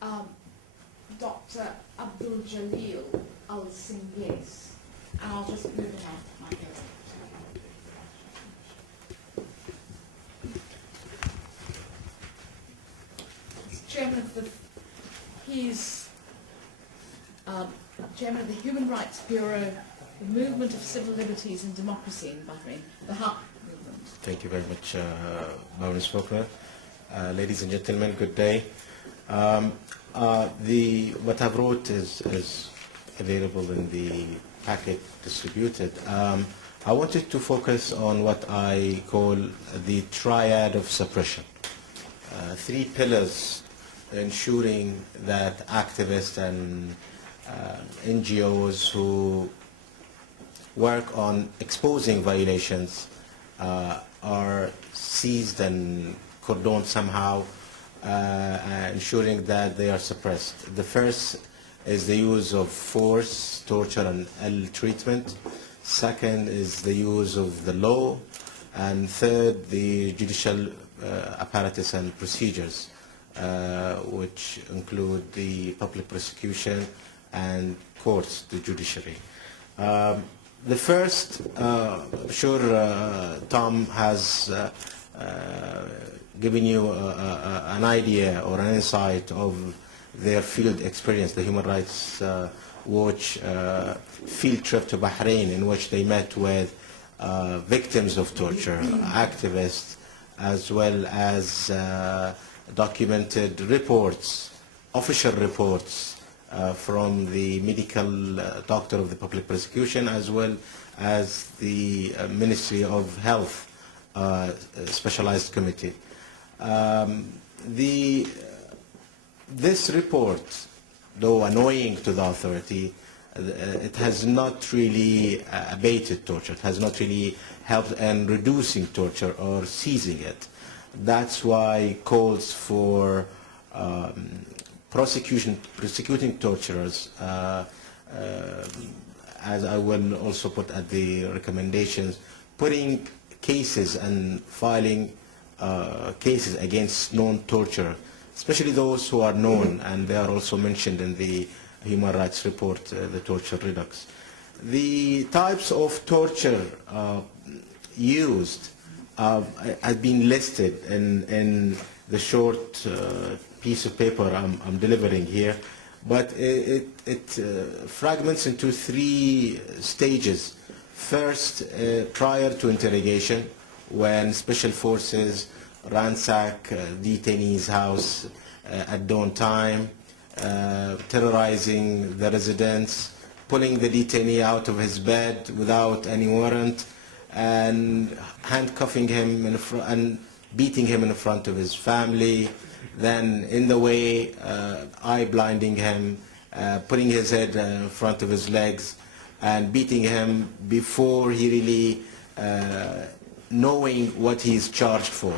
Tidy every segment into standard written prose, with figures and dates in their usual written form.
Dr. Abduljalil al-Singhiz, and I'll just move it on. He's chairman of the chairman of the Human Rights Bureau, the Movement of Civil Liberties and Democracy in Bahrain, the HAQ movement. Thank you very much, Baroness Faulkner. Ladies and gentlemen, good day. What I've wrote is available in the packet distributed. I wanted to focus on what I call the triad of suppression. Three pillars ensuring that activists and NGOs who work on exposing violations are seized and cordoned somehow, ensuring that they are suppressed. The first is the use of force, torture, and ill treatment. Second is the use of the law. And third, the judicial apparatus and procedures, which include the public prosecution and courts, the judiciary. The first, Tom has given you an idea or an insight of their field experience, the Human Rights Watch field trip to Bahrain, in which they met with victims of torture, activists, as well as documented reports, official reports from the medical doctor of the public prosecution, as well as the Ministry of Health specialized committee. This report, though annoying to the authority, it has not really abated torture. It has not really helped in reducing torture or seizing it. That's why calls for prosecuting torturers, as I will also put at the recommendations, putting cases and filing cases against known torture, especially those who are known, and they are also mentioned in the Human Rights Report, the torture redux. The types of torture used have been listed in the short piece of paper I'm delivering here, but it fragments into three stages. First, prior to interrogation, when special forces ransack detainees' house at dawn time, terrorizing the residents, pulling the detainee out of his bed without any warrant, and handcuffing him and beating him in front of his family, then in the way, eye blinding him, putting his head in front of his legs, and beating him before he really knowing what he is charged for.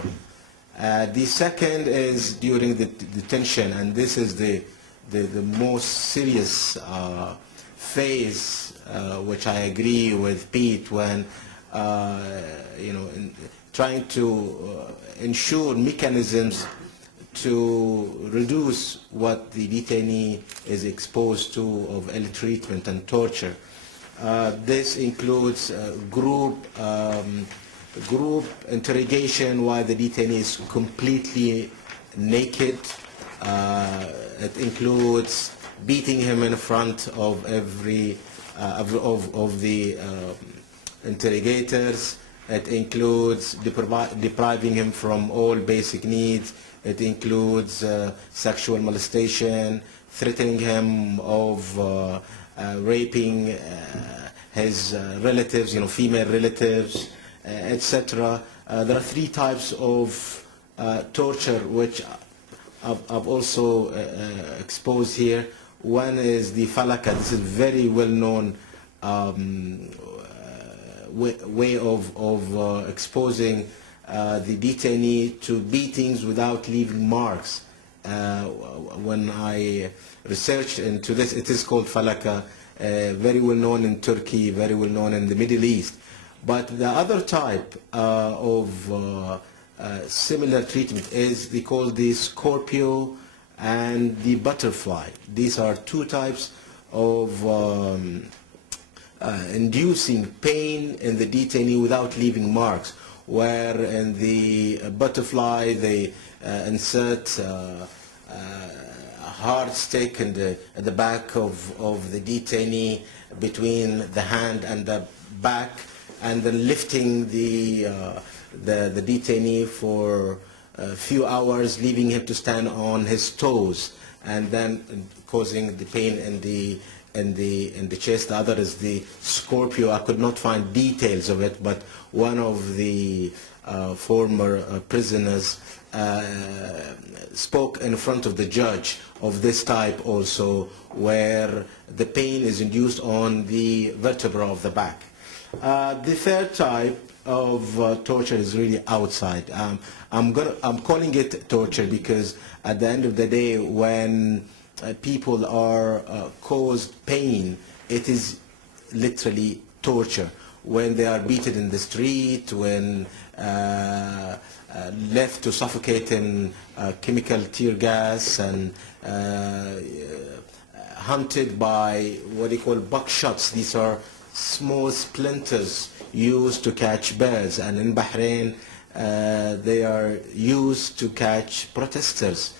The second is during the detention, and this is the most serious phase, which I agree with Pete, when trying to ensure mechanisms to reduce what the detainee is exposed to of ill treatment and torture. This includes group interrogation while the detainee is completely naked. It includes beating him in front of every of the interrogators. It includes depriving him from all basic needs. It includes sexual molestation, threatening him of raping his relatives, female relatives, etc. There are three types of torture which I've also exposed here. One is the falaka. This is a very well-known way of exposing the detainee to beatings without leaving marks. When I researched into this, it is called falaka, very well known in Turkey, very well known in the Middle East. But the other type of similar treatment is called the Scorpio and the butterfly. These are two types of inducing pain in the detainee without leaving marks, where in the butterfly they insert a hard stick in at the back of the detainee between the hand and the back, and then lifting the detainee for a few hours, leaving him to stand on his toes, and then causing the pain in the chest. The other is the scorpio. I could not find details of it, but one of the former prisoners spoke in front of the judge of this type also, where the pain is induced on the vertebra of the back. The third type of torture is really outside. I'm calling it torture because at the end of the day, when people are caused pain, it is literally torture. When they are beaten in the street, when left to suffocate in chemical tear gas, and hunted by what they call buckshots. These are small splinters used to catch birds, and in Bahrain they are used to catch protesters.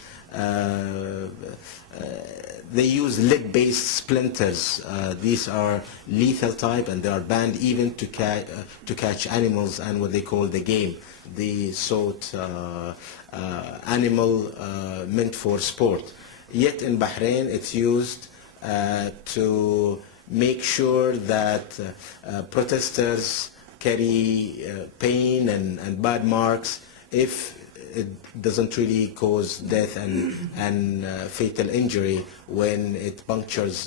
They use lead-based splinters. These are lethal type, and they are banned even to catch animals and what they call the game, the sought animal meant for sport. Yet in Bahrain it's used to make sure that protesters carry pain and bad marks if it doesn't really cause death and fatal injury when it punctures